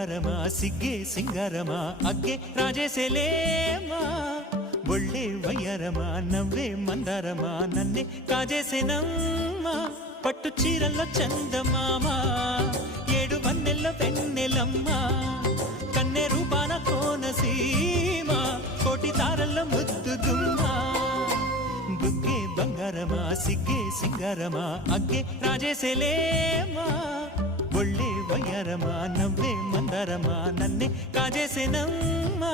బంగారమా సిగ్గే సింగారమా అగ్గే రాజేసేలేమా ఒళ్ళే వయ్యారమా నవ్వే మందారమా నన్నే కాజేసేనమ్మా పట్టు చీరల్లో చందమామా ఏడు వన్నెల్లో వెన్నెలమ్మా కన్నె రూపాన కోనసీమ కోటి తారల్లో ముద్దుగుమ్మా బుగ్గే బంగారమా సిగ్గే సింగారమా అగ్గే రాజేసేలేమా ఒళ్ళే వయ్యారమా నవ్వే మందారమా నన్నే కాజేసేనమ్మా